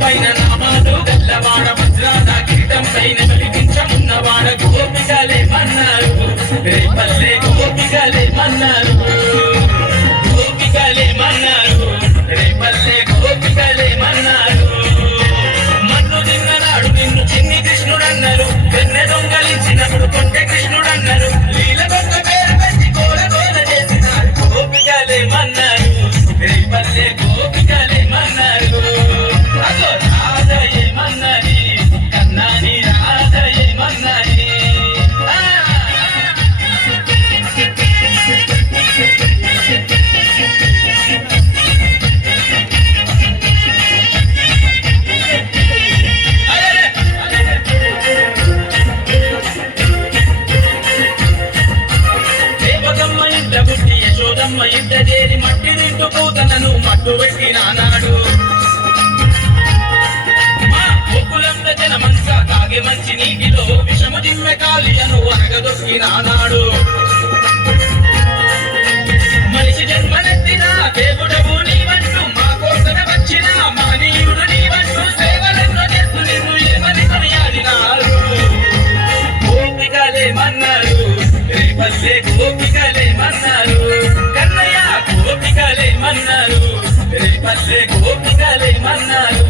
పైన నామాలు గల్లవాడ వజ్రాల కిరీటం పైన వెలిగించమున్నవాడ గోపికలే మన్నారు రేపల్లె గోపికలే మన్నారు గోపికలే మన్నారు రేపల్లె గోపికలే మన్నారు మన్ను తిన్ననాడు నిన్ను చిన్ని కృష్ణుడన్నారు వెన్నె దొంగలించినప్పుడు కొంటె కృష్ణుడన్నారు లీల దొంగ పేరు పెట్టి కోల కోల చేసినారు గోపికలే మన్నారు రేపల్లె గోపికలే మన్నారు అదో రాధయే మన్నది కన్నాని రాధయే మన్నది దేవతమ్మ ఇంట పుట్టి యశోదమ్మ ఇంట చేరి మట్టి నింటు పూతనను మట్టు పెట్టినాడు గోకులంత జనమంతా తాగే మంచి నీటిలో విషము దిమ్మె కాలియను అనగదొక్కినాడు మనిషి జన్మనెత్తిన దేవుడవు నీవంటూ మా కోసమే వచ్చిన మానీయుడు నీవంటూ సేవలెన్నో చేస్తూ నిన్ను ఏమని కొనియాడినారు గోపికలే మన్నారు రేపల్లె గోపికలే మన్నారు కన్నయ్య గోపికలే మన్నారు రేపల్లె గోపికలే మన్నారు